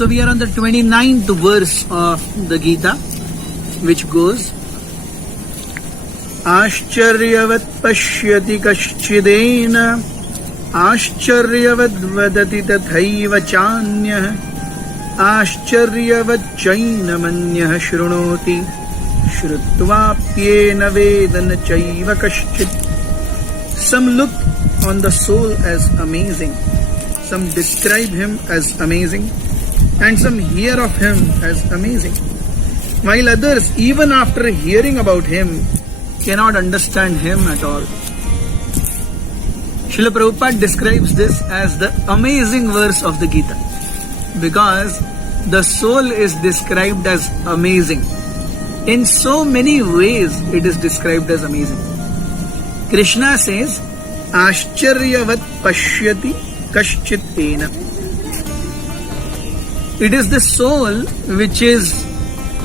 So we are on the 29th verse of the Gita, which goes, Ascharyavat pashyati kaschidena, Ascharyavat vadati tathaiva chanyah, Ascharyavat chainamanyah shrunoti, Shrutvapyena vedana chaiva kaschid. Some look on the soul as amazing, some describe him as amazing, and some hear of him as amazing, while others, even after hearing about him, cannot understand him at all. Srila Prabhupada describes this as the amazing verse of the Gita, because the soul is described as amazing. In so many ways it is described as amazing. Krishna says, Ascharyavat pashyati kaschitena. It is the soul which is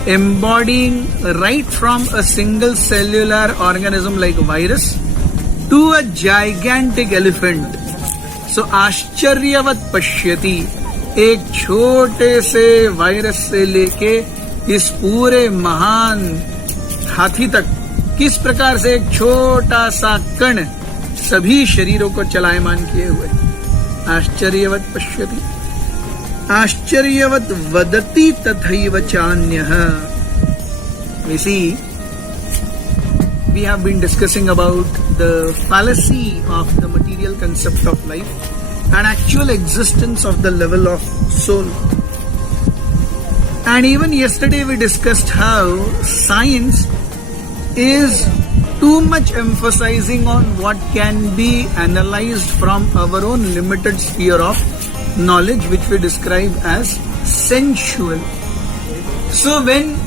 embodying right from a single cellular organism like a virus to a gigantic elephant. So Ascharyavat pashyati, एक छोटे से virus से लेके इस पूरे महान हाथी तक किस प्रकार से एक छोटा सा कण सभी शरीरों को चलायमान किए हुए. आश्चर्यवत पश्यति, आश्चर्यवत वदति तथैव चान्यः. We see, we have been discussing about the fallacy of the material concept of life and actual existence of the level of soul. And even yesterday we discussed how science is too much emphasizing on what can be analyzed from our own limited sphere of knowledge, which we describe as sensual. So when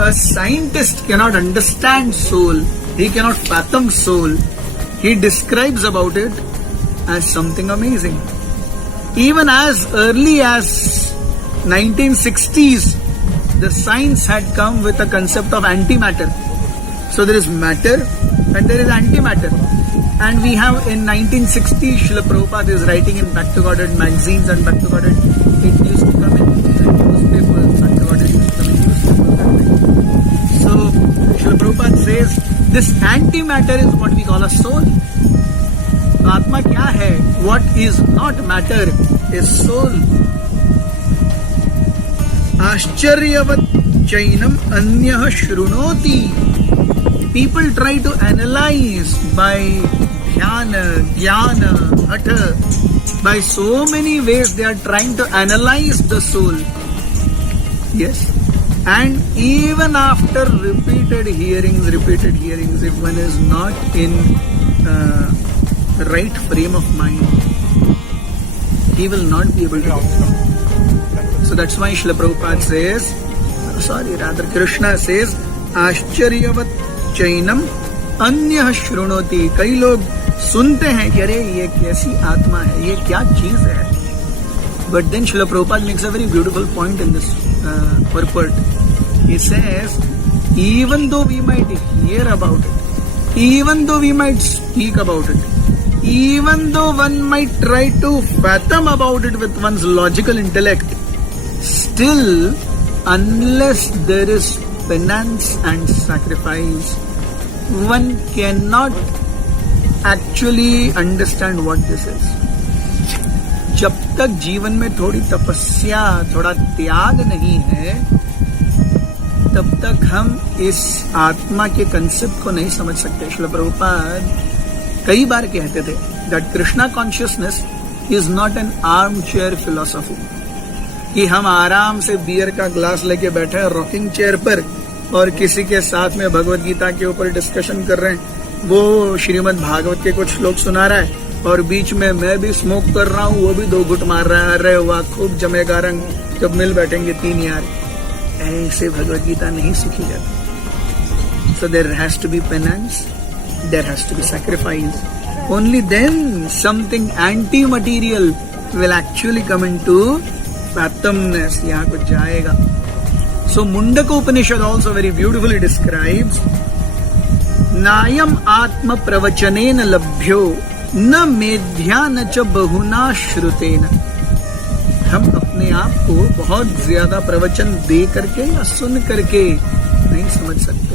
a scientist cannot understand soul, he cannot fathom soul, he describes about it as something amazing. Even as early as 1960s, the science had come with a concept of antimatter. So there is matter and there is antimatter. And we have in 1960, Srila Prabhupada is writing in Back to Godhead magazines, and Back to Godhead, it used to come in newspapers. Back to Godhead used to come in newspapers that time. So Srila Prabhupada says, this antimatter is what we call a soul. Atma kya hai? What is not matter is soul. Ascharyavat chainam anyah shrunoti. People try to analyze by dhyana, jnana, hatha. By so many ways they are trying to analyze the soul. Yes. And even after repeated hearings, if one is not in right frame of mind, he will not be able to get it. So that's why Srila Prabhupada says, Krishna says, Ascharyavat chainam anyah shrunoti. कई लोग सुनते हैं कि अरे ये कैसी आत्मा है, ये क्या चीज है. But then Srila Prabhupada makes a very beautiful point in this purport. He says, even though we might hear about it, even though we might speak about it, even though one might try to fathom about it with one's logical intellect, still, unless there is penance and sacrifice, one cannot actually understand what this is. जब तक जीवन में थोड़ी तपस्या, थोड़ा त्याग नहीं है, तब तक हम इस आत्मा के कंसेप्ट को नहीं समझ सकते. श्रील प्रभुपाद कई बार कहते थे that Krishna consciousness is not an armchair philosophy, कि हम आराम से बियर का ग्लास लेके बैठे हैं रॉकिंग चेयर पर और किसी के साथ में भगवत गीता के ऊपर डिस्कशन कर रहे हैं. वो श्रीमद् भागवत के कुछ श्लोक सुना रहा है और बीच में मैं भी स्मोक कर रहा हूँ, वो भी 2 घुट मार रहा है. अरे वाह, खूब जमेगा रंग, जब मिल बैठेंगे 3 यार. ऐसे भगवत गीता नहीं सीखी जाती. So there has to be penance, there has to be sacrifice. Only then something anti-material will actually come into fathomness. यहाँ कुछ जाएगा. So Mundaka Upanishad also very beautifully describes, Nayam Atma Pravachanena Labhyo न मेध्या न च बहुना श्रुतेन. हम अपने आप आपको बहुत ज्यादा प्रवचन दे करके या सुन करके नहीं समझ सकते।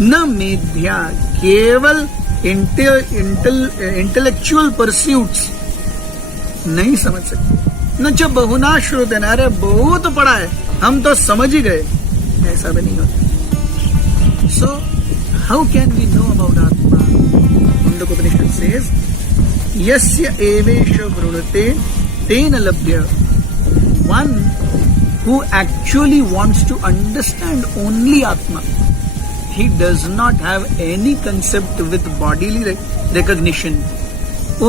न मेध्या, केवल इंटेलेक्चुअल परस्यूट्स नहीं समझ सकते। न च बहुना श्रुते, अरे बहुत पढ़ा है हम तो समझ ही गए, ऐसा भी नहीं होता। So how can we know about atma? Mundakopanishad says यस्य एवेश वृणुते तेन लभ्य। One who actually wants to understand only Atma, he does not have any concept with bodily recognition.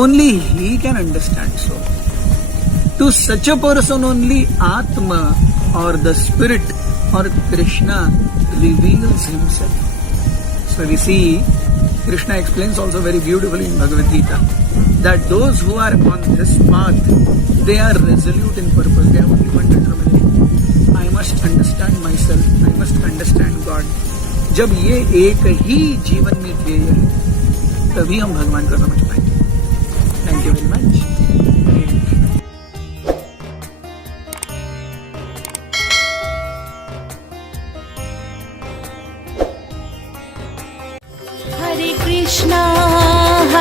Only he can understand so. To such a person only Atma or the Spirit or Krishna reveals himself. So we see Krishna explains also very beautifully in Bhagavad Gita that those who are on this path, they are resolute in purpose. They have only one determination: I must understand myself, I must understand God. जब ये एक ही जीवन में ध्येय है तभी हम भगवान को समझ पाएंगे। Thank you very much.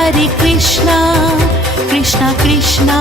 Hare Krishna, Krishna Krishna